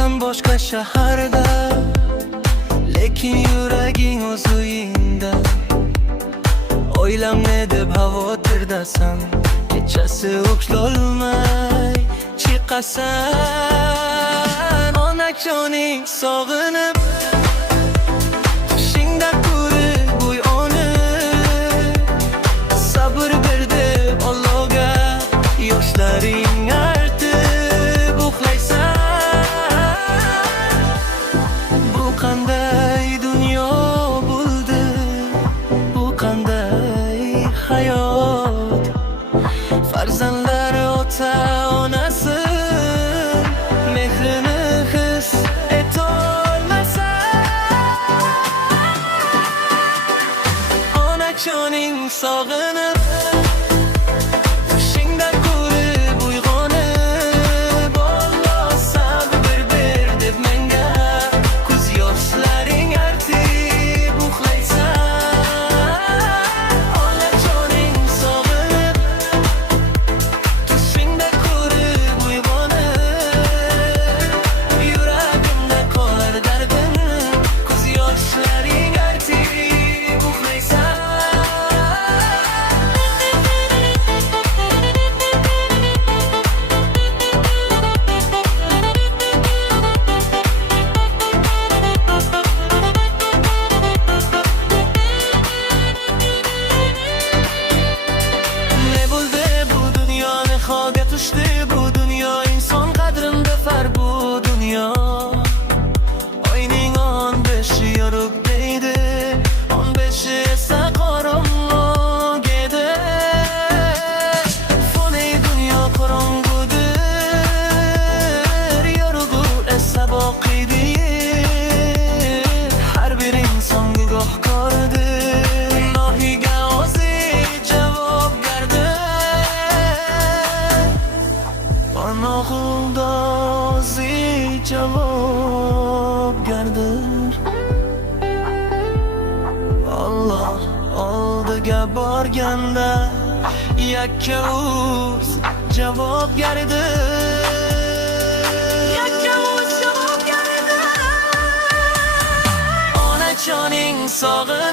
Sen boshqa shaharda, lekin yuraging o'z uyingda. O'ylamne deb xavotirdasan, kechasi uxlolmay chiqasan. Onajoning sog'inib, tushingda ko'rib uyg'onib, sabr ber deb Allohga yoshlaring artib uxlaysan. Bu qanday dunyo bo'ldi, bu qanday hayot. Farzandlar ota onasi mehrini his etolmasa, onajoning sog'inib, tushingda ko'rib uyg'onib, Alloh sabr ber deb menga ko'z yoshlaring artib uxlaysan. Onajoning sog'inib, tushingda ko'rib uyg'onib, yuragimda qolar dardim, ko'z yoshlaring artib uxlaysan. Ne bo'ldi bu dunyo, nihoga tushdi bu dunyo, inson qadrinda far bu dunyo. Oyning 15 yorug' deydi, 15 esa qorong'u edi. Foniy dunyo qorong'udir, yorug'u esa boqiydir. Har bir inson gunohkordir, gunohiga o'zi javobgardir. Panohida o'zi javobgardir. Alloh oldiga borganda yakka o'z javobgardir. Onajoning sog'inib,